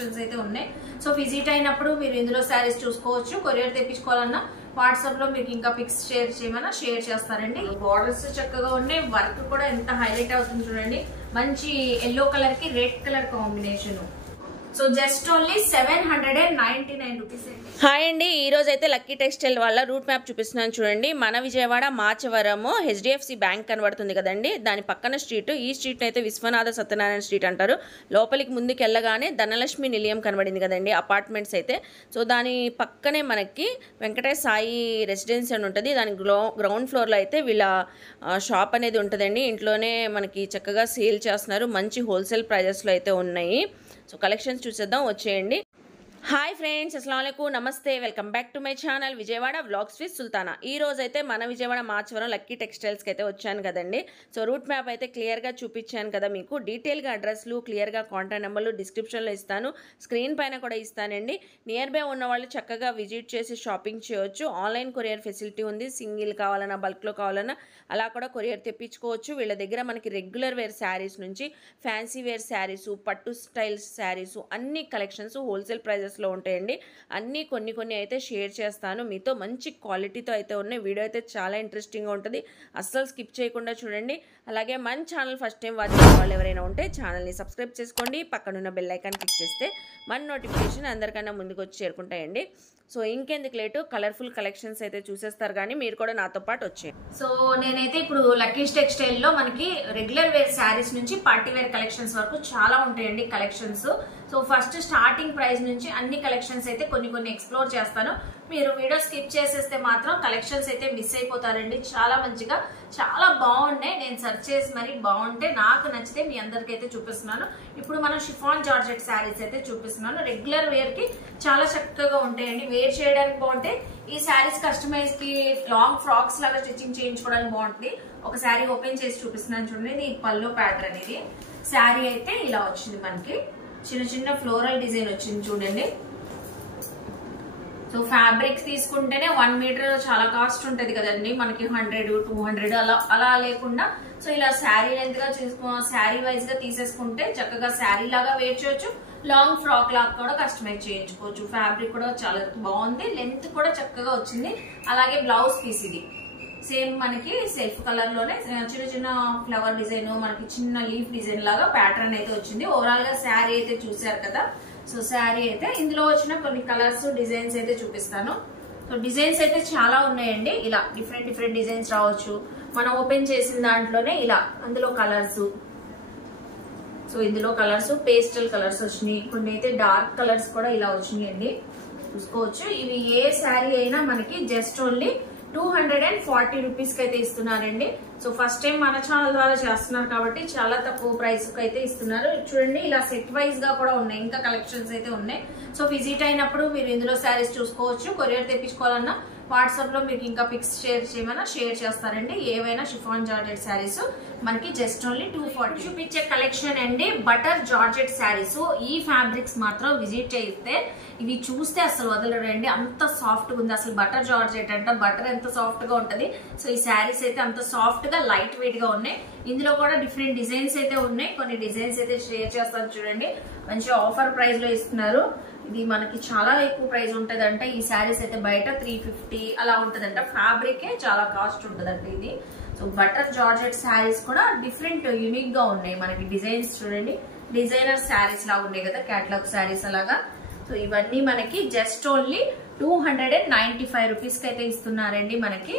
Collections అయితే ఉన్నాయి. So visit అయినప్పుడు మీరు ఇందులో శారీస్ చూసుకోవచ్చు. కొరియర్ తెప్పించుకోవాలన్నా వాట్సాప్ లో మీకు ఇంకా పిక్స్ షేర్ చేయమన్నా షేర్ చేస్తారండి. బార్డర్స్ చక్కగా ఉన్నాయి, వర్క్ కూడా ఎంత హైలైట్ అవుతుంది చూడండి. మంచి ఎల్లో కలర్ కి red colour combination. So just only 799 rupees. Hi అండి, ఈ రోజు అయితే లక్కీ టెక్స్టైల్ వాళ్ళ రూట్ మ్యాప్ చూపిస్తున్నాను చూడండి. మన విజయవాడ మాచవరము హెచ్డిఎఫ్సి బ్యాంక్ కనబడుతుంది కదండి, దాని పక్కన స్ట్రీట్. ఈ స్ట్రీట్ అయితే విశ్వనాథ సత్యనారాయణ స్ట్రీట్ అంటారు. లోపలికి ముందుకు వెళ్ళగానే ధనలక్ష్మి నిలయం కనబడింది కదండి, అపార్ట్మెంట్స్ అయితే. సో దాని పక్కనే మనకి వెంకటేష్ సాయి రెసిడెన్సీ అని ఉంటుంది. దాని గ్రౌండ్ ఫ్లోర్లో అయితే వీళ్ళ షాప్ అనేది ఉంటుందండి. ఇంట్లోనే మనకి చక్కగా సేల్ చేస్తున్నారు. మంచి హోల్సేల్ ప్రైజెస్లో అయితే ఉన్నాయి. సో కలెక్షన్స్ చూసేద్దాం, వచ్చేయండి. హాయ్ ఫ్రెండ్స్, అస్సలాముఅలైకుం, నమస్తే, welcome back to my channel Vijayawada vlogs with Sultana. ఈ రోజు అయితే మన విజయవాడ మాచవరం లక్కీ టెక్స్టైల్స్కి అయితే వచ్చాను కదండి. సో రూట్ మ్యాప్ అయితే క్లియర్గా చూపించాను కదా మీకు. డీటెయిల్గా అడ్రస్లు, క్లియర్గా కాంటాక్ట్ నెంబర్లు డిస్క్రిప్షన్లో ఇస్తాను, స్క్రీన్ పైన కూడా ఇస్తానండి. నియర్ బై ఉన్న వాళ్ళు చక్కగా విజిట్ చేసి షాపింగ్ చేయవచ్చు. ఆన్లైన్ కొరియర్ ఫెసిలిటీ ఉంది. సింగిల్ కావాలన్నా, బల్క్లో కావాలన్నా అలా కూడా కొరియర్ తెప్పించుకోవచ్చు. వీళ్ళ దగ్గర మనకి రెగ్యులర్ వేర్ శారీస్ నుంచి ఫ్యాన్సీ వేర్ శారీస్, పట్టు స్టైల్స్ శారీస్ అన్ని కలెక్షన్స్ హోల్సేల్ ప్రైజెస్ లో ఉంటాయండి. అన్నీ కొన్ని అయితే షేర్ చేస్తాను మీతో. మంచి క్వాలిటీతో అయితే ఉన్నాయి. వీడియో అయితే చాలా ఇంట్రెస్టింగ్గా ఉంటుంది, అస్సలు స్కిప్ చేయకుండా చూడండి. అలాగే మన ఛానల్ ఫస్ట్ టైం వాచ్ చేసే వాళ్ళు ఎవరైనా ఉంటే ఛానల్ని సబ్స్క్రైబ్ చేసుకోండి. పక్కనున్న బెల్ ఐకాన్ క్లిక్ చేస్తే మన నోటిఫికేషన్ అందరికన్నా ముందుకు వచ్చి చేరుకుంటాయండి. సో ఇంకెందుకు లేటు, కలర్ఫుల్ కలెక్షన్స్ అయితే చూసేస్తారు, కానీ మీరు కూడా నాతో పాటు వచ్చేయండి. సో నేనైతే ఇప్పుడు లక్కీ టెక్స్టైల్ లో మనకి రెగ్యులర్ వేర్ శారీస్ నుంచి పార్టీ వేర్ కలెక్షన్స్ వరకు చాలా ఉంటాయండి collections. So first starting price నుంచి అన్ని కలెక్షన్స్ అయితే కొన్ని ఎక్స్ప్లోర్ చేస్తాను. మీరు వీడియో స్కిప్ చేసేస్తే మాత్రం కలెక్షన్స్ అయితే మిస్ అయిపోతారండి. చాలా మంచిగా చాలా బాగున్నాయి. నేను సెర్చ్ చేసి మరి బాగుంటే నాకు నచ్చితే మీ అందరికి అయితే చూపిస్తున్నాను. ఇప్పుడు మనం షిఫాన్ జార్జెట్ శారీస్ అయితే చూపిస్తున్నాను. రెగ్యులర్ వేర్ కి చాలా చక్కగా ఉంటాయండి, వేర్ చేయడానికి బాగుంటాయి. ఈ శారీస్ కస్టమైజ్ కి లాంగ్ ఫ్రాక్స్ లాగా స్టిచ్చింగ్ చేయించుకోవడానికి బాగుంటుంది. ఒక శారీ ఓపెన్ చేసి చూపిస్తున్నాను చూడండి. ఇది పల్లో ప్యాటర్న్. ఇది శారీ అయితే ఇలా వచ్చింది, మనకి చిన్న ఫ్లోరల్ డిజైన్ వచ్చింది చూడండి. సో ఫ్యాబ్రిక్స్ తీసుకుంటేనే 1 మీటర్ చాలా కాస్ట్ ఉంటది కదండి మనకి, 100, 200 అలా లేకుండా సో ఇలా శారీ లెంత్ గా శారీ వైజ్ గా తీసేసుకుంటే చక్కగా శారీ లాగా వేర్ చేయొచ్చు, లాంగ్ ఫ్రాక్ లాగా కూడా కస్టమైజ్ చేయించుకోవచ్చు. ఫ్యాబ్రిక్ కూడా చాలా బాగుంది, లెంత్ కూడా చక్కగా వచ్చింది. అలాగే బ్లౌజ్ పీస్ ఇది సేమ్ మనకి సెల్ఫ్ కలర్ లోనే చిన్న ఫ్లవర్ డిజైన్, మనకి చిన్న లీఫ్ డిజైన్ లాగా ప్యాటర్న్ అయితే వచ్చింది. ఓవరాల్ గా శారీ అయితే చూసారు కదా. సో శారీ అయితే ఇందులో వచ్చిన కొన్ని కలర్స్, డిజైన్స్ అయితే చూపిస్తాను. సో డిజైన్స్ అయితే చాలా ఉన్నాయండి. ఇలా డిఫరెంట్ డిజైన్స్ రావచ్చు. మనం ఓపెన్ చేసిన దాంట్లోనే ఇలా అందులో కలర్స్. సో ఇందులో కలర్స్ పేస్టల్ కలర్స్ వచ్చినాయి, కొన్ని అయితే డార్క్ కలర్స్ కూడా ఇలా వచ్చినాయండి, చూసుకోవచ్చు. ఇవి ఏ శారీ అయినా మనకి జస్ట్ ఓన్లీ 240 రూపీస్ కి అయితే ఇస్తున్నారండి. సో ఫస్ట్ టైం మన ఛానల్ ద్వారా చేస్తున్నారు కాబట్టి చాలా తక్కువ ప్రైస్ కి అయితే ఇస్తున్నారు. చూడండి ఇలా సెట్ వైజ్ గా కూడా ఉన్నాయి, ఇంకా కలెక్షన్స్ అయితే ఉన్నాయి. సో విజిట్ అయినప్పుడు మీరు ఇందులో శారీస్ చూసుకోవచ్చు. కొరియర్ తెప్పించుకోవాలన్నా వాట్సాప్ లో మీకు ఇంకా పిక్స్ షేర్ చేయమన్నా షేర్ చేస్తారండి. ఏవైనా షిఫాన్ జార్జెట్ శారీస్ మనకి జస్ట్ ఓన్లీ 240. చూపించే కలెక్షన్ అండి బటర్ జార్జెట్ శారీస్. ఈ ఫ్యాబ్రిక్స్ మాత్రం విజిట్ చేస్తే ఇవి చూస్తే అసలు వదలరండి, అంత సాఫ్ట్ గా ఉంది. అసలు బటర్ జార్జెట్ అంటే బటర్ ఎంత సాఫ్ట్ గా ఉంటది. సో ఈ శారీస్ అయితే అంత సాఫ్ట్ గా లైట్ వెయిట్ గా ఉన్నాయి. ఇందులో కూడా డిఫరెంట్ డిజైన్స్ అయితే ఉన్నాయి. కొన్ని డిజైన్స్ అయితే షేర్ చేస్తాను చూడండి. మంచి ఆఫర్ ప్రైస్ లో ఇస్తున్నారు. ఇది మనకి చాలా ఎక్కువ ప్రైస్ ఉంటదంట. ఈ శారీస్ అయితే బయట 350 అలా ఉంటదంట. ఫ్యాబ్రిక్ చాలా కాస్ట్ ఉంటదంట ఇది. సో బటర్ జార్జెట్ శారీస్ కూడా డిఫరెంట్ యూనిక్ గా ఉన్నాయి. మనకి డిజైన్స్ చూడండి, డిజైనర్ శారీస్ లాగా ఉన్నాయి కదా, క్యాటలాగ్ శారీస్ అలాగా. సో ఇవన్నీ మనకి జస్ట్ ఓన్లీ 295 రూపీస్ కి అయితే ఇస్తున్నారండి మనకి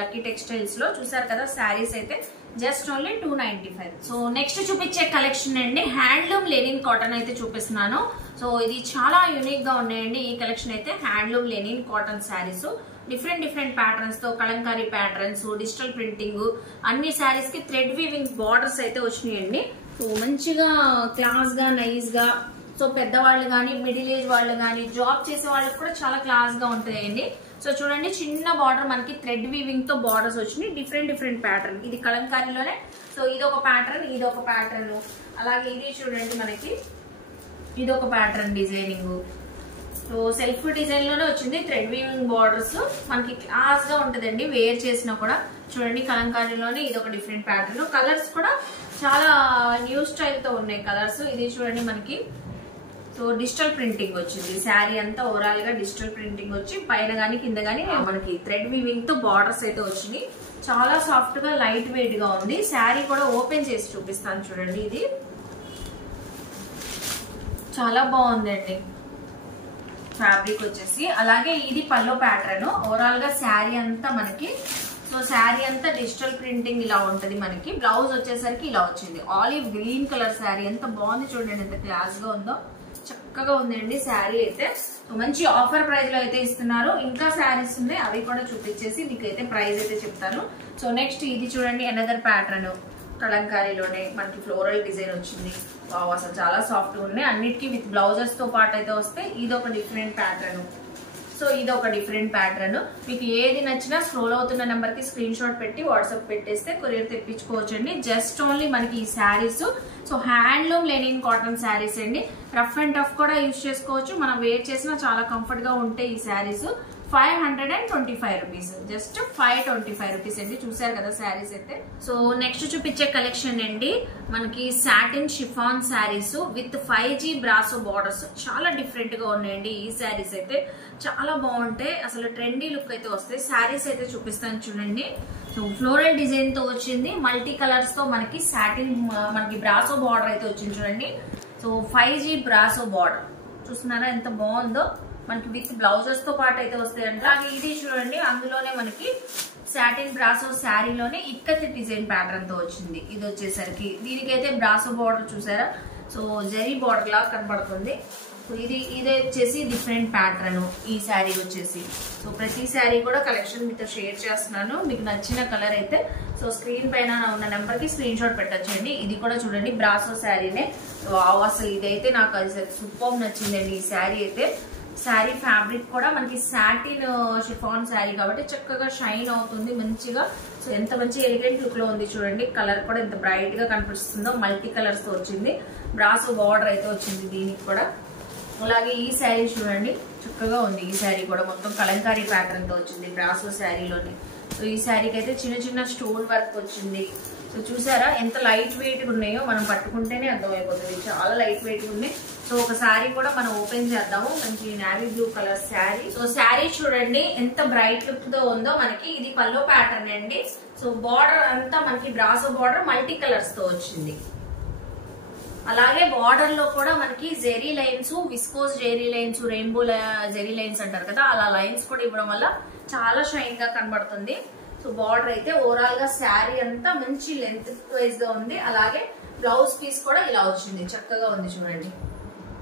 లక్కీ టెక్స్టైల్స్ లో. చూసారు కదా శారీస్ అయితే జస్ట్ ఓన్లీ 295. సో నెక్స్ట్ చూపించే కలెక్షన్ అండి హ్యాండ్లూమ్ లెనిన్ కాటన్ అయితే చూపిస్తున్నాను. సో ఇది చాలా యూనిక్ గా ఉన్నాయండి. ఈ కలెక్షన్ అయితే handloom linen cotton saris different patterns తో, కలంకారీ ప్యాటర్న్స్, డిజిటల్ ప్రింటింగ్, అన్ని శారీస్ కి థ్రెడ్ వీవింగ్ బార్డర్స్ అయితే వచ్చినాయండి. సో మంచిగా క్లాస్ గా నైస్ గా, సో పెద్దవాళ్ళు కానీ మిడిల్ ఏజ్ వాళ్ళు కానీ జాబ్ చేసే వాళ్ళకి కూడా చాలా క్లాస్ గా ఉంటాయండి. సో చూడండి చిన్న బార్డర్ మనకి థ్రెడ్ వీవింగ్ తో బార్డర్స్ వచ్చినాయి. Different pattern. ఇది కలంకారీలోనే. సో ఇదొక ప్యాటర్న్, ఇదొక ప్యాటర్న్. అలాగే ఇది చూడండి మనకి ఇదొక pattern designing. So self design లోనే వచ్చింది. థ్రెడ్ వీవింగ్ బార్డర్స్ మనకి క్లాస్ గా ఉంటదండి వేర్ చేసినా కూడా. చూడండి కలంకారీలోనే ఇదొక డిఫరెంట్ ప్యాటర్న్. కలర్స్ కూడా చాలా న్యూ స్టైల్ తో ఉన్నాయి కలర్స్. ఇది చూడండి మనకి సో డిజిటల్ ప్రింటింగ్ వచ్చింది శారీ అంతా ఓవరాల్ గా డిజిటల్ ప్రింటింగ్ వచ్చి పైన గానీ కింద గానీ మనకి థ్రెడ్ వీవింగ్ తో బార్డర్స్ అయితే వచ్చినాయి. చాలా సాఫ్ట్ గా లైట్ వెయిట్ గా ఉంది. శారీ కూడా ఓపెన్ చేసి చూపిస్తాను చూడండి. ఇది చాలా బాగుందండి ఫ్యాబ్రిక్ వచ్చేసి. అలాగే ఇది పల్లో ప్యాటర్న్. ఓవరాల్ గా శారీ అంతా మనకి సో శారీ అంతా డిజిటల్ ప్రింటింగ్ ఇలా ఉంటది మనకి. బ్లౌజ్ వచ్చేసరికి ఇలా వచ్చింది. ఆలివ్ గ్రీన్ కలర్ శారీ ఎంత బాగుంది చూడండి, ఎంత క్లాస్ గా ఉందో, చక్కగా ఉందండి శారీ అయితే. మంచి ఆఫర్ ప్రైస్ లో అయితే ఇస్తున్నారు. ఇంకా శారీస్ ఉన్నాయి, అవి కూడా చూపించేసి మీకైతే ప్రైస్ అయితే చెప్తాను. సో నెక్స్ట్ ఇది చూడండి, అనదర్ ప్యాటర్న్ కలంకారీలోనే మనకి ఫ్లోరల్ డిజైన్ వచ్చింది. అసలు చాలా సాఫ్ట్ గా ఉన్నాయి. అన్నిటికీ విత్ బ్లౌజెస్ తో పాటు అయితే వస్తే ఇది ఒక డిఫరెంట్ ప్యాటర్న్. సో ఇది ఒక డిఫరెంట్ ప్యాటర్న్. మీకు ఏది నచ్చినా స్క్రోల్ అవుతున్న నెంబర్ కి స్క్రీన్ షాట్ పెట్టి వాట్సాప్ పెట్టేస్తే కొరియర్ తెప్పించుకోవచ్చండి. జస్ట్ ఓన్లీ మనకి ఈ saris so handloom linen cotton saris అండి. రఫ్ అండ్ టఫ్ కూడా యూజ్ చేసుకోవచ్చు. మనం వేర్ చేసినా చాలా కంఫర్ట్ గా ఉంటాయి ఈ శారీస్. 525 రూపీస్, జస్ట్ 525 రూపీస్ అండి. చూసారు కదా శారీస్ అయితే. సో నెక్స్ట్ చూపించే కలెక్షన్ అండి మనకి satin chiffon saris with 5G brasso borders. చాలా డిఫరెంట్ గా ఉన్నాయండి ఈ శారీస్ అయితే. చాలా బాగుంటాయి, అసలు ట్రెండీ లుక్ అయితే వస్తాయి. శారీస్ అయితే చూపిస్తాను చూడండి. సో ఫ్లోరల్ డిజైన్ తో వచ్చింది, మల్టీ కలర్స్ తో మనకి సాటిన్ మనకి బ్రాసో బార్డర్ అయితే వచ్చింది చూడండి. సో 5G బ్రాసో బార్డర్ చూస్తున్నారా ఎంత బాగుందో. మనకి విత్ బ్లౌజెస్ తో పాటు అయితే వస్తాయంట. అలాగే ఇది చూడండి, అందులోనే మనకి సాటిన్ బ్రాసో శారీలోనే ఇక్కత్ డిజైన్ ప్యాటర్న్ తో వచ్చింది. ఇది వచ్చేసరికి దీనికైతే బ్రాసో బార్డర్ చూసారా, సో జరీ బార్డర్ లాగా కనబడుతుంది. సో ఇది వచ్చేసి డిఫరెంట్ ప్యాటర్న్ ఈ శారీ వచ్చేసి. సో ప్రతి శారీ కూడా కలెక్షన్ మీతో షేర్ చేస్తున్నాను. మీకు నచ్చిన కలర్ అయితే సో స్క్రీన్ పైన ఉన్న నెంబర్ కి స్క్రీన్ షాట్ పెట్టొచ్చండి. ఇది కూడా చూడండి బ్రాసో శారీనే. అసలు ఇదైతే నాకు సూపర్ నచ్చిందండి ఈ శారీ అయితే. శారీ ఫ్యాబ్రిక్ కూడా మనకి సాటిన్ షిఫాన్ శారీ కాబట్టి చక్కగా షైన్ అవుతుంది మంచిగా. సో ఎంత మంచి ఎలిగెంట్ లుక్ లో ఉంది చూడండి. కలర్ కూడా ఎంత బ్రైట్ గా కనిపిస్తుందో, మల్టీ కలర్స్ తో వచ్చింది. బ్రాసో బార్డర్ అయితే వచ్చింది దీనికి కూడా. అలాగే ఈ శారీ చూడండి చక్కగా ఉంది. ఈ శారీ కూడా మొత్తం కలంకారీ ప్యాటర్న్ తో వచ్చింది బ్రాసో శారీలోని. సో ఈ శారీకి అయితే చిన్న చిన్న స్టోన్ వర్క్ వచ్చింది. సో చూసారా ఎంత లైట్ వెయిట్ ఉన్నాయో, మనం పట్టుకుంటేనే అర్థమైపోతుంది. చాలా లైట్ వెయిట్ ఉన్నాయి. సో ఒక శారీ కూడా మనం ఓపెన్ చేద్దాము. మంచి navy blue colour sari. So sari చూడండి ఎంత బ్రైట్ లుక్ తో ఉందో మనకి. ఇది పల్లో ప్యాటర్న్ అండి. సో బార్డర్ అంతా మనకి బ్రాసో బార్డర్ మల్టీ కలర్స్ తో వచ్చింది. అలాగే బార్డర్ లో కూడా మనకి zari lines, viscose zari lines, rainbow zari lines అంటారు కదా, అలా లైన్స్ కూడా ఇవ్వడం వల్ల చాలా షైన్ గా కనబడుతుంది. సో బార్డర్ అయితే ఓవరాల్ గా శారీ అంతా మంచి లెంత్ వైజ్ గా ఉంది. అలాగే బ్లౌజ్ పీస్ కూడా ఇలా వచ్చింది, చక్కగా ఉంది చూడండి.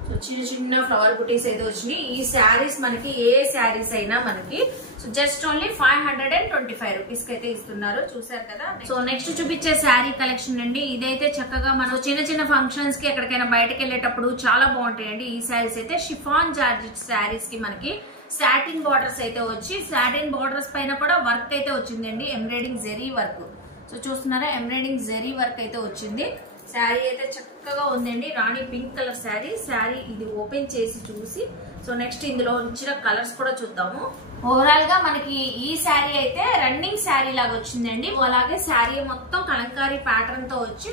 సో చిన్న చిన్న ఫ్లవర్ బుటీస్ అయితే వచ్చినాయి. ఈ శారీస్ మనకి ఏ శారీస్ అయినా మనకి సో జస్ట్ ఓన్లీ 525 రూపీస్ కి అయితే ఇస్తున్నారు. చూసారు కదా. సో నెక్స్ట్ చూపించే శారీ కలెక్షన్ అండి. ఇదైతే చక్కగా మనం చిన్న చిన్న ఫంక్షన్స్ కి ఎక్కడికైనా బయటకు వెళ్ళేటప్పుడు చాలా బాగుంటాయండి ఈ శారీస్ అయితే. షిఫాన్ జార్జెట్ శారీస్ కి మనకి సాటిన్ బార్డర్స్ అయితే వచ్చి, సాటిన్ బార్డర్స్ పైన కూడా వర్క్ అయితే వచ్చిందండి, ఎంబ్రాయిడింగ్ జెరీ వర్క్. సో చూస్తున్నారా ఎంబ్రాయిడింగ్ జెరీ వర్క్ అయితే వచ్చింది. శారీ అయితే చక్కగా ఉందండి. రాణి పింక్ కలర్ శారీ. శారీ ఇది ఓపెన్ చేసి చూసి సో నెక్స్ట్ ఇందులో ఇచ్చిన కలర్స్ కూడా చూద్దాము. ఓవరాల్ గా మనకి ఈ శారీ అయితే రన్నింగ్ శారీ లాగా వచ్చిందండి. అలాగే శారీ మొత్తం కలంకారీ ప్యాటర్న్ తో వచ్చి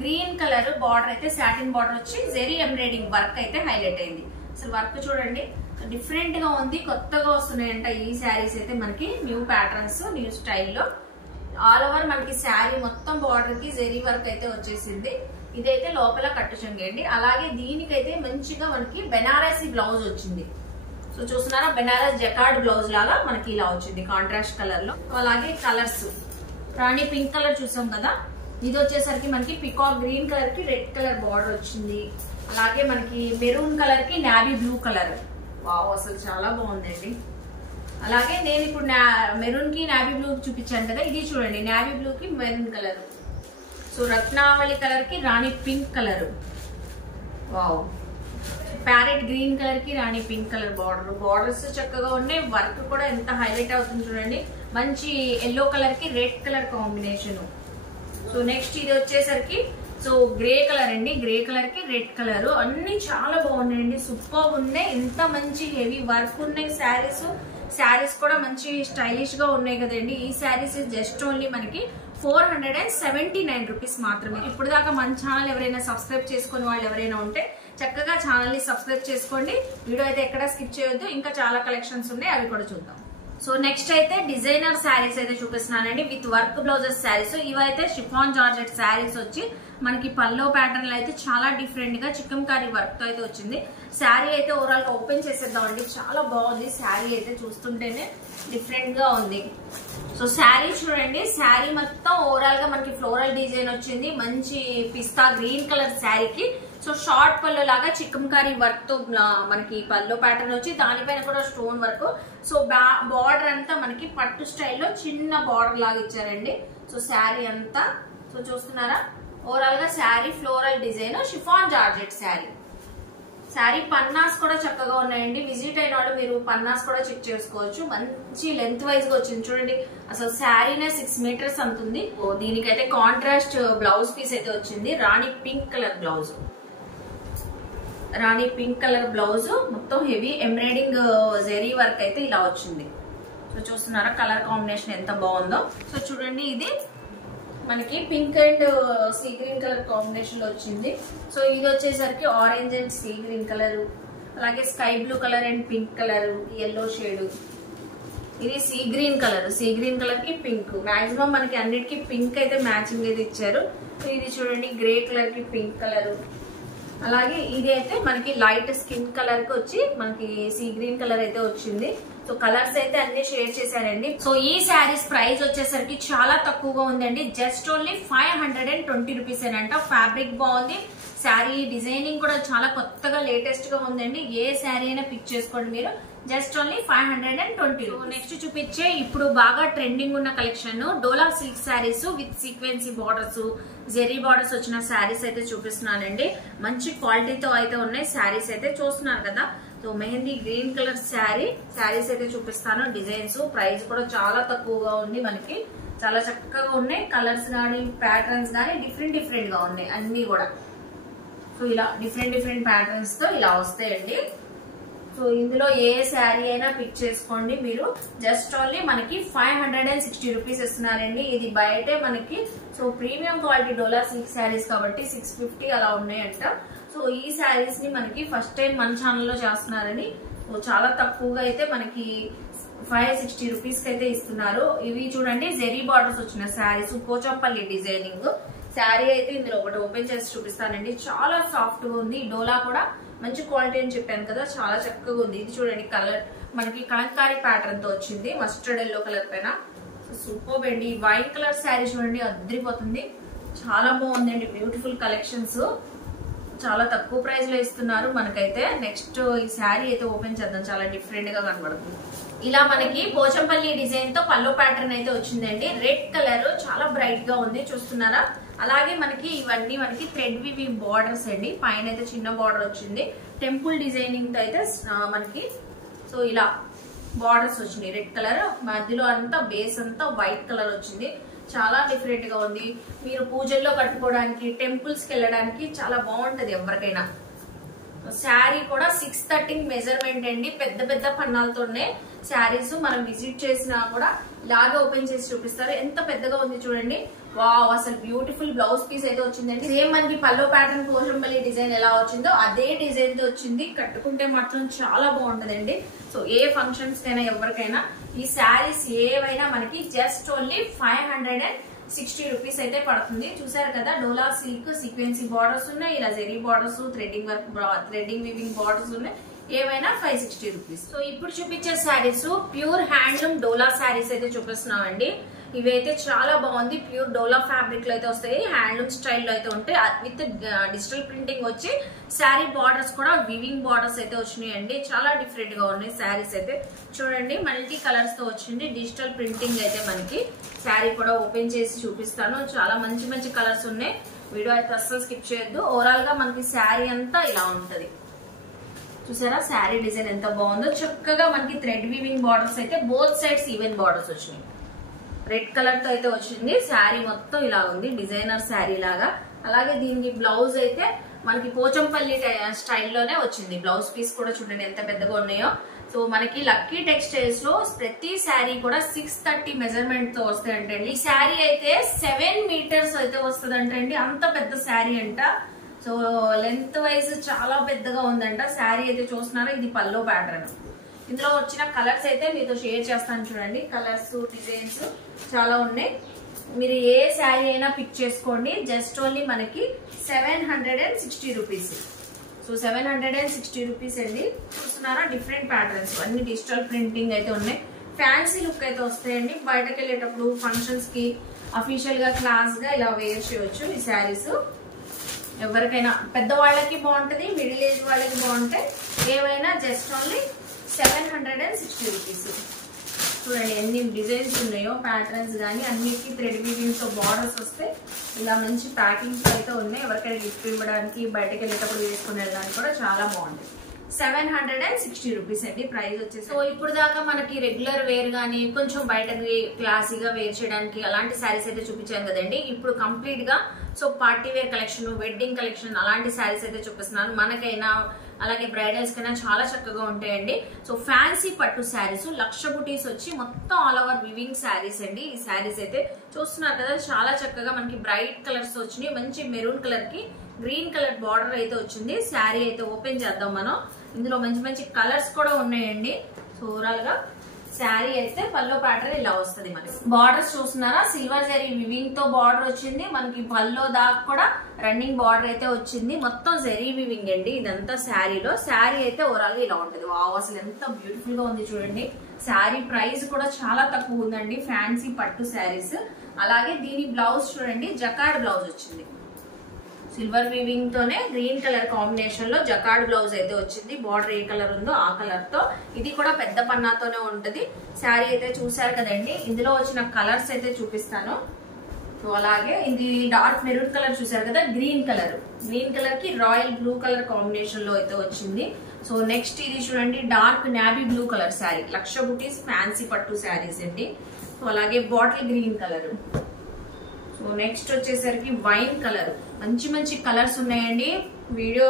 గ్రీన్ కలర్ బార్డర్ అయితే సాటిన్ బార్డర్ వచ్చి జెరీ ఎంబ్రాయిడింగ్ వర్క్ అయితే హైలైట్ అయింది. అసలు వర్క్ చూడండి డిఫరెంట్ గా ఉంది, కొత్తగా వస్తున్నాయంట ఈ శారీస్ అయితే మనకి. న్యూ ప్యాటర్న్స్, న్యూ స్టైల్లో ఆల్ ఓవర్ మనకి శారీ మొత్తం బార్డర్ కి జెరీ వర్క్ అయితే వచ్చేసింది. ఇదైతే లోపల కట్టు చెంగండి. అలాగే దీనికైతే మంచిగా మనకి బెనారసీ బ్లౌజ్ వచ్చింది. సో చూస్తున్నారా బెనారస్ జకార్డ్ బ్లౌజ్ లాగా మనకి ఇలా వచ్చింది కాంట్రాస్ట్ కలర్ లో. అలాగే కలర్స్ రాణి పింక్ కలర్ చూసాం కదా, ఇది వచ్చేసరికి మనకి పికాక్ గ్రీన్ కలర్ కి రెడ్ కలర్ బార్డర్ వచ్చింది. అలాగే మనకి మెరూన్ కలర్ కి నావీ బ్లూ కలర్. వావ్ అసలు చాలా బాగుందండి. అలాగే నేను ఇప్పుడు మెరూన్ కి నావీ బ్లూ చూపించాను కదా, ఇది చూడండి నావీ బ్లూ కి maroon colour. So Ratnavali colour కి rani pink colour. Wow parrot green colour కి rani pink colour border. Borders చక్కగా ఉన్నాయి, వర్క్ కూడా ఎంత హైలైట్ అవుతుంది చూడండి. మంచి ఎల్లో కలర్ కి red colour combination. So next ఇది వచ్చేసరికి సో గ్రే కలర్ అండి. గ్రే కలర్ కి రెడ్ కలర్. అన్ని చాలా బాగున్నాయండి, సూపర్ ఉన్నాయి. ఎంత మంచి హెవీ వర్క్ ఉన్నాయి శారీస్. శారీస్ కూడా మంచి స్టైలిష్ గా ఉన్నాయి కదండి. ఈ శారీస్ జస్ట్ ఓన్లీ మనకి 479 రూపీస్ మాత్రమే. ఇప్పుడు దాకా మన ఛానల్ ఎవరైనా సబ్స్క్రైబ్ చేసుకునే వాళ్ళు ఎవరైనా ఉంటే చక్కగా ఛానల్ ని సబ్స్క్రైబ్ చేసుకోండి. వీడియో అయితే ఎక్కడ స్కిప్ చేయొద్దు, ఇంకా చాలా కలెక్షన్స్ ఉన్నాయి, అవి కూడా చూద్దాం. సో నెక్స్ట్ అయితే డిజైనర్ శారీస్ అయితే చూపిస్తున్నానండి విత్ వర్క్ బ్లౌజెస్ శారీస్. ఇవైతే షిఫాన్ జార్జెట్ శారీస్ వచ్చి మనకి పల్లో ప్యాటర్న్ లో అయితే చాలా డిఫరెంట్ గా చికెన్ కర్రీ వర్క్ తో అయితే వచ్చింది. శారీ అయితే ఓవరాల్ గా ఓపెన్ చేసేద్దామండి. చాలా బాగుంది శారీ అయితే, చూస్తుంటేనే డిఫరెంట్ గా ఉంది. సో శారీ చూడండి, శారీ మొత్తం ఓవరాల్ గా మనకి ఫ్లోరల్ డిజైన్ వచ్చింది. మంచి పిస్తా గ్రీన్ కలర్ శారీకి సో షార్ట్ పళ్ళు లాగా చికెన్ కర్రీ వర్క్ తో మనకి పల్లో ప్యాటర్న్ వచ్చి దానిపైన కూడా స్టోన్ వర్క్. సో బార్డర్ అంతా మనకి పట్టు స్టైల్లో చిన్న బార్డర్ లాగా ఇచ్చారండి. సో శారీ అంతా సో చూస్తున్నారా, ఓవరాల్ గా sari floral design chiffon georgette sari. Sari పన్నాస్ కూడా చక్కగా ఉన్నాయండి. విజిట్ అయిన వాళ్ళు మీరు పన్నాస్ కూడా చెక్ చేసుకోవచ్చు. మంచి లెంత్ వైజ్ గా వచ్చింది చూడండి. అసలు శారీనే 6 మీటర్స్ అంతుంది. దీనికైతే కాంట్రాస్ట్ బ్లౌజ్ పీస్ అయితే వచ్చింది. రాణి పింక్ కలర్ బ్లౌజ్, రాణి పింక్ కలర్ బ్లౌజ్ మొత్తం హెవీ ఎంబ్రాయిడింగ్ జెరీ వర్క్ అయితే ఇలా వచ్చింది. సో చూస్తున్నారా కలర్ కాంబినేషన్ ఎంత బాగుందో. సో చూడండి, ఇది మనకి pink and sea green colour combination లో వచ్చింది. సో ఇది వచ్చేసరికి orange and sea green colour, అలాగే sky blue colour and pink colour, yellow shade. ఇది sea green colour, sea green colour కి పింక్. మాక్సిమం మనకి అన్నిటికీ పింక్ అయితే మ్యాచింగ్ అయితే ఇచ్చారు. సో ఇది చూడండి గ్రే కలర్ కి పింక్ కలర్, అలాగే ఇది అయితే మనకి లైట్ స్కిన్ కలర్ కి వచ్చి మనకి సీ గ్రీన్ కలర్ అయితే వచ్చింది. సో కలర్స్ అయితే అన్ని షేర్ చేశారండి. సో ఈ శారీస్ ప్రైస్ వచ్చేసరికి చాలా తక్కువగా ఉందండి. జస్ట్ ఓన్లీ 520 రూపీస్ అంట. ఫ్యాబ్రిక్ బాగుంది, శారీ డిజైనింగ్ కూడా చాలా కొత్తగా లేటెస్ట్ గా ఉందండి. ఏ శారీ అయినా పిక్ చేసుకోండి మీరు, జస్ట్ ఓన్లీ 520. నెక్స్ట్ చూపించే ఇప్పుడు బాగా ట్రెండింగ్ ఉన్న collection dola silk saris with sequence borders, zari borders వచ్చిన శారీస్ అయితే చూపిస్తున్నానండి. మంచి క్వాలిటీతో అయితే ఉన్నాయి శారీస్ అయితే చూస్తున్నారు కదా. So mehndi green colour saris అయితే చూపిస్తాను. డిజైన్స్ ప్రైస్ కూడా చాలా తక్కువగా ఉంది, మనకి చాలా చక్కగా ఉన్నాయి. కలర్స్ గానీ ప్యాటర్న్స్ గానీ డిఫరెంట్ గా ఉన్నాయి అన్ని కూడా. సో ఇలా డిఫరెంట్ ప్యాటర్న్స్ తో ఇలా వస్తాయండి. సో ఇందులో ఏ శారీ అయినా పిక్ చేసుకోండి మీరు. జస్ట్ ఓన్లీ మనకి 560 రూపీస్ ఇస్తున్నారండి. ఇది బయటే మనకి సో ప్రీమియం క్వాలిటీ డోలా సిల్క్ శారీస్ కాబట్టి 650 అలా ఉన్నాయంట. సో ఈ శారీస్ ని మనకి ఫస్ట్ టైం మన ఛానల్లో చేస్తున్నారని సో చాలా తక్కువగా అయితే మనకి 560 రూపీస్ కి అయితే ఇస్తున్నారు. ఇవి చూడండి జెరీ బార్డర్స్ వచ్చిన శారీస్, పోచంపల్లి డిజైనింగ్ శారీ అయితే ఇందులో ఒకటి ఓపెన్ చేసి చూపిస్తానండి. చాలా సాఫ్ట్ గా ఉంది. డోలా కూడా మంచి క్వాలిటీ అని చెప్పాను కదా, చాలా చక్కగా ఉంది. ఇది చూడండి కలర్ మనకి కలంకారీ ప్యాటర్న్ తో వచ్చింది మస్టర్డ్ ఎల్లో కలర్ పైన. సూపర్ అండి. వైట్ కలర్ శారీ చూడండి అద్రిపోతుంది, చాలా బాగుందండి. బ్యూటిఫుల్ కలెక్షన్స్ చాలా తక్కువ ప్రైస్ లో ఇస్తున్నారు మనకైతే. నెక్స్ట్ ఈ శారీ అయితే ఓపెన్ చేద్దాం, చాలా డిఫరెంట్ గా కనబడుతుంది. ఇలా మనకి పోచంపల్లి డిజైన్ తో పల్లో ప్యాటర్న్ అయితే వచ్చిందండి. రెడ్ కలర్ చాలా బ్రైట్ గా ఉంది చూస్తున్నారా. అలాగే మనకి ఇవన్నీ మనకి థ్రెడ్ వీవింగ్ బార్డర్స్ అండి. పైన అయితే చిన్న బార్డర్ వచ్చింది టెంపుల్ డిజైనింగ్ తో అయితే మనకి. సో ఇలా బార్డర్స్ వచ్చినాయి రెడ్ కలర్, మధ్యలో అంతా బేస్ అంతా వైట్ కలర్ వచ్చింది. చాలా డిఫరెంట్ గా ఉంది. మీరు పూజల్లో కట్టుకోవడానికి, టెంపుల్స్ కి వెళ్ళడానికి చాలా బాగుంటది ఎవరికైనా. శారీ కూడా 630 మెజర్మెంట్ అండి. పెద్ద పన్నాలతోనే శారీస్ మనం విజిట్ చేసినా కూడా ఇలాగే ఓపెన్ చేసి చూపిస్తారు. ఎంత పెద్దగా ఉంది చూడండి. వావ్, అసలు బ్యూటిఫుల్ బ్లౌజ్ పీస్ అయితే వచ్చిందండి. సేమ్ మనకి పల్లో ప్యాటర్న్ పోచంపల్లి డిజైన్ ఎలా వచ్చిందో అదే డిజైన్ తో వచ్చింది. కట్టుకుంటే మాత్రం చాలా బాగుంటదండి. సో ఏ ఫంక్షన్స్ కైనా ఎవరికైనా ఈ శారీస్ ఏవైనా మనకి జస్ట్ ఓన్లీ 560 రూపీస్ అయితే పడుతుంది. చూసారు కదా డోలా సిల్క్ సీక్వెన్సీ బార్డర్స్ ఉన్నాయి, ఇలా zari borders, threading weaving borders ఉన్నాయి. ఏవైనా 560 రూపీస్. సో ఇప్పుడు చూపించే శారీస్ ప్యూర్ హ్యాండ్లూమ్ డోలా శారీస్ అయితే చూపిస్తున్నామండి. ఇవైతే చాలా బాగుంది. ప్యూర్ డోలా ఫ్యాబ్రిక్ లో అయితే వస్తాయి, హ్యాండ్లూమ్ స్టైల్ లో అయితే ఉంటాయి. విత్ డిజిటల్ ప్రింటింగ్ వచ్చి శారీ బార్డర్స్ కూడా వివింగ్ బార్డర్స్ అయితే వచ్చినాయండి. చాలా డిఫరెంట్ గా ఉన్నాయి శారీస్ అయితే. చూడండి మల్టీ కలర్స్ తో వచ్చింది డిజిటల్ ప్రింటింగ్ అయితే మనకి. శారీ కూడా ఓపెన్ చేసి చూపిస్తాను. చాలా మంచి కలర్స్ ఉన్నాయి. వీడియో అయితే అస్సలు స్కిప్ చేయొద్దు. ఓవరాల్ గా మనకి శారీ అంతా ఇలా ఉంటది. చూసారా శారీ డిజైన్ ఎంత బాగుందో. చక్కగా మనకి థ్రెడ్ వీవింగ్ బార్డర్స్ అయితే బోత్ సైడ్స్ ఈవెన్ బార్డర్స్ వచ్చినాయి. రెడ్ కలర్ తో అయితే వచ్చింది. శారీ మొత్తం ఇలా ఉంది డిజైనర్ శారీ లాగా. అలాగే దీనికి బ్లౌజ్ అయితే మనకి పోచంపల్లి స్టైల్లోనే వచ్చింది. బ్లౌజ్ పీస్ కూడా చూడండి ఎంత పెద్దగా ఉన్నాయో. సో మనకి లక్కీ టెక్స్టైల్స్ లో ప్రతి శారీ కూడా 630 మెజర్మెంట్ తో వస్తాయంటండి. ఈ శారీ అయితే 7 మీటర్స్ అయితే వస్తుంది అంటండి. అంత పెద్ద శారీ అంట. సో లెంత్ వైజ్ చాలా పెద్దగా ఉందంట. శారీ అయితే చూస్తున్నారా, ఇది పల్లో ప్యాటర్న్. ఇందులో వచ్చిన కలర్స్ అయితే మీతో షేర్ చేస్తాను చూడండి. కలర్స్ డిజైన్స్ చాలా ఉన్నాయి. మీరు ఏ శారీ అయినా పిక్ చేసుకోండి. జస్ట్ ఓన్లీ మనకి 760 రూపీస్. సో 760 రూపీస్ అండి. చూస్తున్నారా, డిఫరెంట్ ప్యాటర్న్స్ అన్ని డిజిటల్ ప్రింటింగ్ అయితే ఉన్నాయి. ఫ్యాన్సీ లుక్ అయితే వస్తాయండి. బయటకు వెళ్ళేటప్పుడు ఫంక్షన్స్ కి అఫీషియల్ గా క్లాస్ గా ఇలా వేర్ చేయొచ్చు ఈ శారీస్. ఎవరికైనా పెద్దవాళ్ళకి బాగుంటది, మిడిల్ ఏజ్ వాళ్ళకి బాగుంటాయి. ఏవైనా జస్ట్ ఓన్లీ 760 రూపీస్. చూడండి ఎన్ని డిజైన్స్ ఉన్నాయో, ప్యాటర్న్స్ కానీ అన్నిటికీ థ్రెడ్ వీవింగ్ తో బార్డర్స్ వస్తే ఇలా మంచి ప్యాకింగ్స్ అయితే ఉన్నాయి. ఎవరికైనా గిఫ్ట్ ఇవ్వడానికి, బయటకు వెళ్ళేటప్పుడు వేసుకుని వెళ్ళడానికి కూడా చాలా బాగుంటుంది. 760 రూపీస్ అండి ప్రైస్ వచ్చేసి. సో ఇప్పుడు దాకా మనకి రెగ్యులర్ వేర్ గానీ కొంచెం బయటకి క్లాసీగా వేర్ చేయడానికి అలాంటి శారీస్ అయితే చూపించాను కదండి. ఇప్పుడు కంప్లీట్ గా so party wear collection, wedding collection అలాంటి శారీస్ అయితే చూపిస్తున్నాను. మనకైనా అలాగే బ్రైడల్స్ కైనా చాలా చక్కగా ఉంటాయండి. సో ఫ్యాన్సీ పట్టు శారీస్, లక్ష బుటీస్ వచ్చి మొత్తం ఆల్ ఓవర్ వివింగ్ శారీస్ అండి. ఈ శారీస్ అయితే చూస్తున్నారు కదా, చాలా చక్కగా మనకి బ్రైట్ కలర్స్ వచ్చినాయి. మంచి మెరూన్ కలర్ కి గ్రీన్ కలర్ బార్డర్ అయితే వచ్చింది. శారీ అయితే ఓపెన్ చేద్దాం మనం. ఇందులో మంచి మంచి కలర్స్ కూడా ఉన్నాయండి. సో ఓవరాల్ గా శారీ అయితే పల్లో ప్యాటర్న్ ఇలా వస్తుంది. మనకి బార్డర్స్ చూస్తున్నారా, సిల్వర్ జరీ వివింగ్ తో బార్డర్ వచ్చింది. మనకి పల్లో దాకా కూడా రన్నింగ్ బార్డర్ అయితే వచ్చింది. మొత్తం జరీ వివింగ్ అండి ఇదంతా శారీలో. శారీ అయితే ఓవరాల్ గా ఇలా ఉంటుంది. వావ్, అసలు ఎంత బ్యూటిఫుల్ గా ఉంది చూడండి. శారీ ప్రైస్ కూడా చాలా తక్కువ ఉందండి. ఫ్యాన్సీ పట్టు శారీస్. అలాగే దీని బ్లౌజ్ చూడండి, జకార్డ్ బ్లౌజ్ వచ్చింది. సిల్వర్ వీవింగ్ తోనే గ్రీన్ కలర్ కాంబినేషన్ లో జకార్డ్ బ్లౌజ్ అయితే వచ్చింది. బార్డర్ ఏ కలర్ ఉందో ఆ కలర్ తో. ఇది కూడా పెద్ద పన్నాతోనే ఉంటది. శారీ అయితే చూసారు కదండి. ఇందులో వచ్చిన కలర్స్ అయితే చూపిస్తాను. సో అలాగే ఇది డార్క్ మెరూన్ కలర్ చూసారు కదా, గ్రీన్ కలర్ కి రాయల్ బ్లూ కలర్ కాంబినేషన్ లో అయితే వచ్చింది. సో నెక్స్ట్ ఇది చూడండి, dark navy blue colour sari. లక్ష బుటీస్ ఫ్యాన్సీ పట్టు శారీస్ అండి. సో అలాగే bottle green colour. So next వచ్చేసరికి వైన్ కలర్. మంచి మంచి కలర్స్ ఉన్నాయండి. వీడియో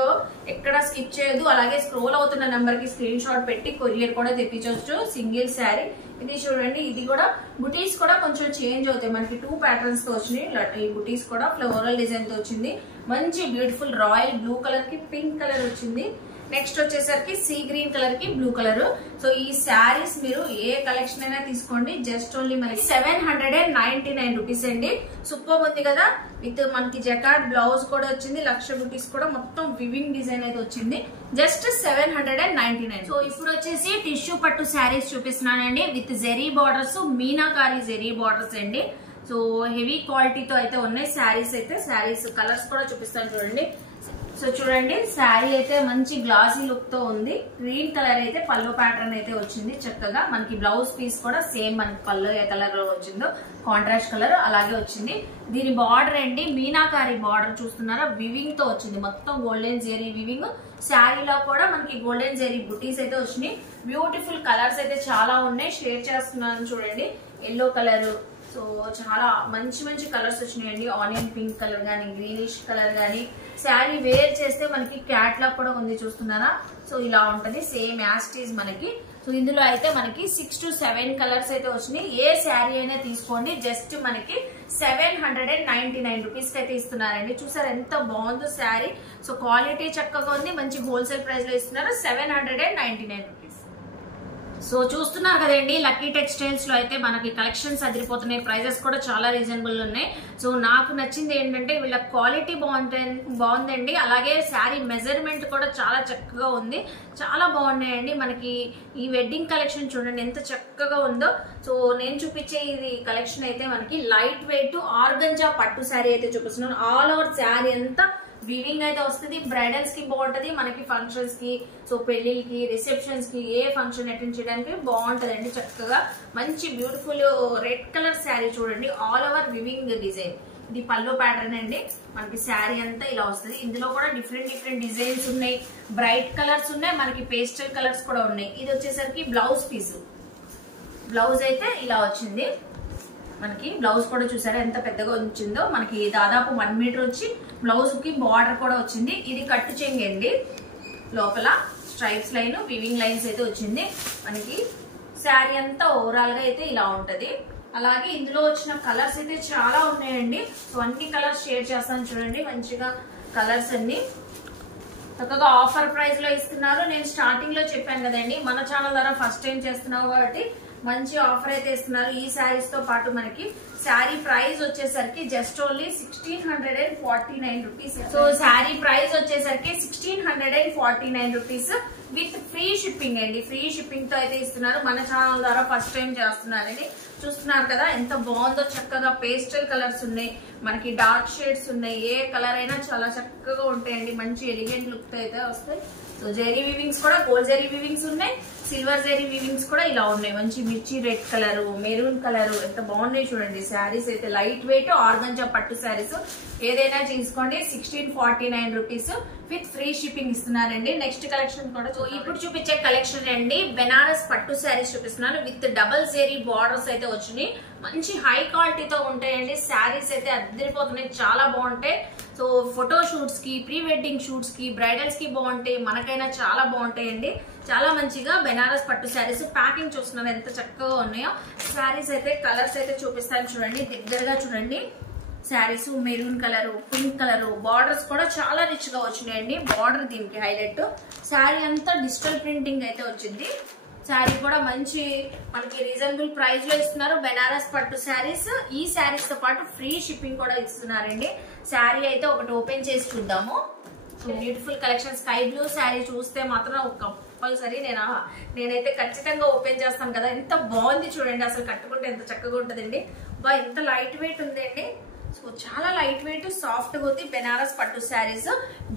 ఎక్కడ స్కిప్ చేయదు. అలాగే స్క్రోల్ అవుతున్న నెంబర్ కి స్క్రీన్ షాట్ పెట్టి కొరియర్ కూడా తెప్పించవచ్చు. సింగిల్ శారీ. ఇది చూడండి, ఇది కూడా బుటీస్ కూడా కొంచెం చేంజ్ అవుతాయి. మనకి 2 ప్యాటర్న్స్ తో వచ్చినాయి. ఈ బుటీస్ కూడా ఫ్లోరల్ డిజైన్ తో వచ్చింది. మంచి బ్యూటిఫుల్ రాయల్ బ్లూ కలర్ కి పింక్ కలర్ వచ్చింది. నెక్స్ట్ వచ్చేసరికి సీ గ్రీన్ కలర్ కి బ్లూ కలర్. సో ఈ శారీస్ మీరు ఏ కలెక్షన్ అయినా తీసుకోండి. జస్ట్ ఓన్లీ మనకి 799 రూపీస్ అండి. సూపర్ ఉంది కదా. విత్ మనకి జకార్డ్ బ్లౌజ్ కూడా వచ్చింది. లక్ష బుటీస్ కూడా మొత్తం వివింగ్ డిజైన్ అయితే వచ్చింది. జస్ట్ 799. సో ఇప్పుడు వచ్చేసి టిష్యూ పట్టు శారీస్ చూపిస్తున్నానండి. With zari borders, meenakari zari borders అండి. సో హెవీ క్వాలిటీతో అయితే ఉన్నాయి శారీస్ అయితే. శారీస్ కలర్స్ కూడా చూపిస్తాను చూడండి. సో చూడండి, శారీ అయితే మంచి గ్లాసీ లుక్ తో ఉంది. గ్రీన్ కలర్ అయితే పల్లో ప్యాటర్న్ అయితే వచ్చింది చక్కగా. మనకి బ్లౌజ్ పీస్ కూడా సేమ్ మనకి పల్లో ఏ కలర్ లో వచ్చిందో కాంట్రాస్ట్ కలర్ అలాగే వచ్చింది. దీని బార్డర్ అండి మీనాకారి బార్డర్ చూస్తున్నారా, వివింగ్ తో వచ్చింది. మొత్తం గోల్డెన్ జెరీ వివింగ్. శారీలో కూడా మనకి గోల్డెన్ జెరీ బుటీస్ అయితే వచ్చినాయి. బ్యూటిఫుల్ కలర్స్ అయితే చాలా ఉన్నాయి. షేర్ చేస్తున్నాను చూడండి. Yellow colour. సో చాలా మంచి మంచి కలర్స్ వచ్చినాయండి. ఆనియన్ పింక్ కలర్ గానీ, గ్రీనిష్ కలర్ గానీ. శారీ వేర్ చేస్తే మనకి క్యాట్లాగ్ కూడా ఉంది చూస్తున్నారా. సో ఇలా ఉంటది సేమ్ యాస్టీజ్ మనకి. సో ఇందులో అయితే మనకి 6 to 7 కలర్స్ అయితే వచ్చినాయి. ఏ శారీ అయినా తీసుకోండి. జస్ట్ మనకి 799 రూపీస్ కి అయితే ఇస్తున్నారండి. చూసారు ఎంత బాగుందో శారీ. సో క్వాలిటీ చక్కగా ఉంది. మంచి హోల్సేల్ ప్రైస్ లో ఇస్తున్నారు. 799 రూపీస్. సో చూస్తున్నారు కదండి, లక్కీ టెక్స్టైల్స్ లో అయితే మనకి కలెక్షన్స్ అదిరిపోతున్నాయి. ప్రైజెస్ కూడా చాలా రీజనబుల్ ఉన్నాయి. సో నాకు నచ్చింది ఏంటంటే వీళ్ళ క్వాలిటీ బాగుందండి. అలాగే శారీ మెజర్మెంట్ కూడా చాలా చక్కగా ఉంది. చాలా బాగున్నాయండి. మనకి ఈ వెడ్డింగ్ కలెక్షన్ చూడండి ఎంత చక్కగా ఉందో. సో నేను చూపించే ఇది కలెక్షన్ అయితే మనకి లైట్ వెయిట్ ఆర్గంజా పట్టు శారీ అయితే చూపిస్తున్నాను. ఆల్ ఓవర్ శారీ అంతా వీవింగ్ అయితే వస్తుంది. బ్రైడల్స్ కి బాగుంటది. మనకి ఫంక్షన్స్ కి, సో పెళ్లికి, రిసెప్షన్స్ కి, ఏ ఫంక్షన్ అటెండ్ చేయడానికి బాగుంటదండి. చక్కగా మంచి బ్యూటిఫుల్ రెడ్ కలర్ శారీ చూడండి. All over weaving design. ఇది పల్లో ప్యాటర్న్ అండి. మనకి శారీ అంతా ఇలా వస్తుంది. ఇందులో కూడా డిఫరెంట్ డిజైన్స్ ఉన్నాయి. బ్రైట్ కలర్స్ ఉన్నాయి. మనకి పేస్టల్ కలర్స్ కూడా ఉన్నాయి. ఇది వచ్చేసరికి బ్లౌజ్ పీస్. బ్లౌజ్ అయితే ఇలా వచ్చింది. మనకి బ్లౌజ్ కూడా చూసారా ఎంత పెద్దగా వచ్చిందో. మనకి దాదాపు 1 మీటర్ వచ్చి బ్లౌజ్ కి బార్డర్ కూడా వచ్చింది. ఇది కట్టు చెంగు అండి. లోపల స్ట్రైప్స్ లైన్, వివింగ్ లైన్స్ అయితే వచ్చింది. మనకి శారీ అంతా ఓవరాల్ గా అయితే ఇలా ఉంటది. అలాగే ఇందులో వచ్చిన కలర్స్ అయితే చాలా ఉన్నాయండి. సో అన్ని కలర్స్ షేర్ చేస్తాను చూడండి. మంచిగా కలర్స్ అన్ని చక్కగా ఆఫర్ ప్రైస్ లో ఇస్తున్నారు. నేను స్టార్టింగ్ లో చెప్పాను కదండి, మన ఛానల్ ద్వారా ఫస్ట్ టైం చేస్తున్నావు కాబట్టి మంచి ఆఫర్ అయితే ఇస్తున్నారు. ఈ శారీస్ తో పాటు మనకి శారీ ప్రైస్ వచ్చేసరికి just only 1649 rupees. So sari price వచ్చేసరికి 1649 రూపీస్ విత్ ఫ్రీ షిప్పింగ్ అండి. ఫ్రీ షిప్పింగ్ తో అయితే ఇస్తున్నారు. మన ఛానల్ ద్వారా ఫస్ట్ టైం చేస్తున్నారండి. చూస్తున్నారు కదా ఎంత బాగుందో, చక్కగా పేస్టల్ కలర్స్ ఉన్నాయి, మనకి డార్క్ షేడ్స్ ఉన్నాయి. ఏ కలర్ అయినా చాలా చక్కగా ఉంటాయండి. మంచి ఎలిగెంట్ లుక్ అయితే వస్తాయి. సో జెరీ వీవింగ్స్ కూడా గోల్డ్ జెరీ వీవింగ్స్ ఉన్నాయి, సిల్వర్ జెరీ వీవింగ్స్ కూడా ఇలా ఉన్నాయి. మంచి మిర్చి రెడ్ కలర్, మెరూన్ కలర్ ఎంత బాగున్నాయి చూడండి. శారీస్ అయితే లైట్ వెయిట్ ఆర్గంజా పట్టు శారీస్ ఏదైనా తీసుకోండి. 1649 రూపీస్ విత్ ఫ్రీ షిప్పింగ్ ఇస్తున్నారండి. నెక్స్ట్ కలెక్షన్ కూడా ఇప్పుడు చూపించే కలెక్షన్ అండి, బెనారస్ పట్టు శారీస్ చూపిస్తున్నాను. విత్ డబల్ జెరీ బార్డర్స్ అయితే వచ్చినాయి. మంచి హై క్వాలిటీతో ఉంటాయండి. శారీస్ అయితే అద్దరిపోతున్నాయి, చాలా బాగుంటాయి. సో ఫోటో షూట్స్ కి, ప్రీ వెడ్డింగ్ షూట్స్ కి, బ్రైడల్స్ కి బాగుంటాయి, మనకైనా చాలా బాగుంటాయండి. చాలా మంచిగా బెనారస్ పట్టు శారీస్ ప్యాకింగ్ చూస్తున్నారు ఎంత చక్కగా ఉన్నాయో. శారీస్ అయితే కలర్స్ అయితే చూపిస్తాను చూడండి, దగ్గరగా చూడండి. Saris maroon colour, pink colour, borders కూడా చాలా రిచ్ గా వచ్చినాయండి. బార్డర్ దీనికి హైలైట్. శారీ అంతా డిజిటల్ ప్రింటింగ్ అయితే వచ్చింది. శారీ కూడా మంచి మనకి రీజనబుల్ ప్రైస్ లో ఇస్తున్నారు. బెనారస్ పట్టు శారీస్, ఈ శారీస్ తో పాటు ఫ్రీ షిప్పింగ్ కూడా ఇస్తున్నారండి. శారీ అయితే ఒకటి ఓపెన్ చేసి చూద్దాము. Beautiful collection. Sky blue sari చూస్తే మాత్రం కంపల్సరీ నేనైతే ఖచ్చితంగా ఓపెన్ చేస్తాను కదా. ఎంత బాగుంది చూడండి, అసలు కట్టుకుంటే ఎంత చక్కగా ఉంటుందండి. బా ఎంత లైట్ వెయిట్ ఉందండి. సో చాలా లైట్ వెయిట్ సాఫ్ట్ గా ఉంది. బెనారస్ పట్టు శారీస్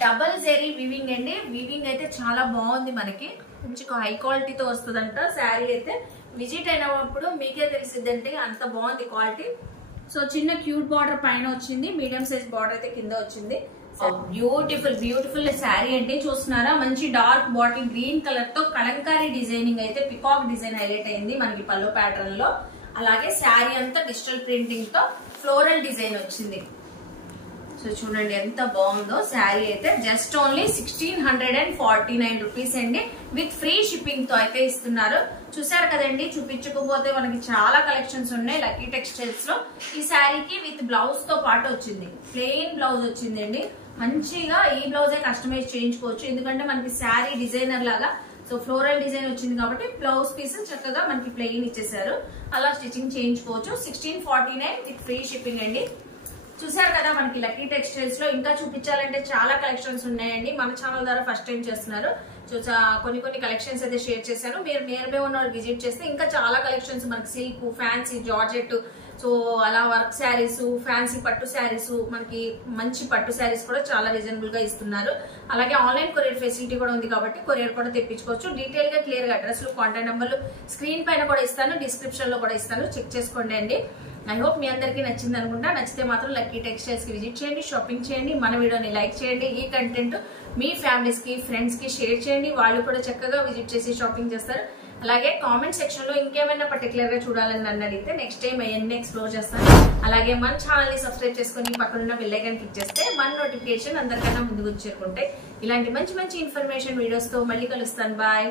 డబల్ జెరీ వీవింగ్ అండి. వీవింగ్ అయితే చాలా బాగుంది, మనకి మంచి హై క్వాలిటీతో వస్తుందంట. శారీ అయితే విజిట్ అయినప్పుడు మీకే తెలిసిద్దండి, అంత బాగుంది క్వాలిటీ. సో చిన్న క్యూట్ బార్డర్ పైన వచ్చింది, మీడియం సైజ్ బార్డర్ అయితే కింద వచ్చింది. బ్యూటిఫుల్ శారీ అండి. చూస్తున్నారా, మంచి డార్క్ బాటిల్ గ్రీన్ కలర్ తో కలంకారీ డిజైనింగ్ అయితే పికాక్ డిజైన్ హైలైట్ అయింది మనకి పల్లో ప్యాటర్న్ లో. అలాగే శారీ అంతా డిజిటల్ ప్రింటింగ్ తో ఫ్లోరల్ డిజైన్ వచ్చింది. సో చూడండి ఎంత బాగుందో. శారీ అయితే జస్ట్ ఓన్లీ 1649 రూపీస్ అండి విత్ ఫ్రీ షిప్పింగ్ తో అయితే ఇస్తున్నారు. చూసారు కదండి, చూపించకపోతే మనకి చాలా కలెక్షన్స్ ఉన్నాయి లక్కీ టెక్స్టైల్స్ లో. ఈ శారీకి విత్ బ్లౌజ్ తో పాటు వచ్చింది, ప్లెయిన్ బ్లౌజ్ వచ్చిందండి. మంచిగా ఈ బ్లౌజే కస్టమైజ్ చేయించుకోవచ్చు, ఎందుకంటే మనకి శారీ డిజైనర్ లాగా సో ఫ్లోరల్ డిజైన్ వచ్చింది కాబట్టి బ్లౌజ్ పీస్ చక్కగా మనకి ప్లెయిన్ ఇచ్చేసారు. అలా స్టిచ్చింగ్ చేయించుకోవచ్చు. 1649 విత్ ఫ్రీ షిప్పింగ్ అండి. చూసారు కదా, మనకి లక్కీ టెక్స్టైల్స్ లో ఇంకా చూపించాలంటే చాలా కలెక్షన్స్ ఉన్నాయండి. మన ఛానల్ ద్వారా ఫస్ట్ టైం చేస్తున్నారు. కొన్ని కలెక్షన్స్ అయితే షేర్ చేశాను. మీరు నియర్ బై ఉన్న వాళ్ళు విజిట్ చేస్తే ఇంకా చాలా కలెక్షన్స్ మనకి సిల్క్, ఫ్యాన్సీ, జార్జెట్, సో అలా వర్క్ శారీస్, ఫ్యాన్సీ పట్టు శారీస్, మనకి మంచి పట్టు శారీస్ కూడా చాలా రీజనబుల్ గా ఇస్తున్నారు. అలాగే ఆన్లైన్ కొరియర్ ఫెసిలిటీ కూడా ఉంది కాబట్టి కొరియర్ కూడా తెప్పించుకోవచ్చు. డీటెయిల్ గా క్లియర్ గా అడ్రస్లు, కాంటాక్ట్ నెంబర్లు స్క్రీన్ పైన కూడా ఇస్తాను, డిస్క్రిప్షన్ లో కూడా ఇస్తాను, చెక్ చేసుకోండి అండి. ఐ హోప్ మీ అందరికీ నచ్చింది అనుకుంటా. నచ్చితే మాత్రం లక్కీ టెక్స్టైల్స్ కి విజిట్ చేయండి, షాపింగ్ చేయండి, మన వీడియోని లైక్ చేయండి. ఈ కంటెంట్ మీ ఫ్యామిలీస్ కి, ఫ్రెండ్స్ కి షేర్ చేయండి, వాళ్ళు కూడా చక్కగా విజిట్ చేసి షాపింగ్ చేస్తారు. అలాగే కామెంట్ సెక్షన్ లో ఇంకేమైనా పర్టికులర్ గా చూడాలని నన్ను అడిగితే నెక్స్ట్ టైం అవన్నీ ఎక్స్ప్లోర్ చేస్తాను. అలాగే మన ఛానల్ ని సబ్స్క్రైబ్ చేసుకుని పక్కనున్న బెల్ ఐకాన్ క్లిక్ చేస్తే మన నోటిఫికేషన్ అందరికన్నా ముందుకు చేరుకుంటాయి. ఇలాంటి మంచి ఇన్ఫర్మేషన్ వీడియోస్ తో మళ్ళీ కలుస్తాను. బాయ్.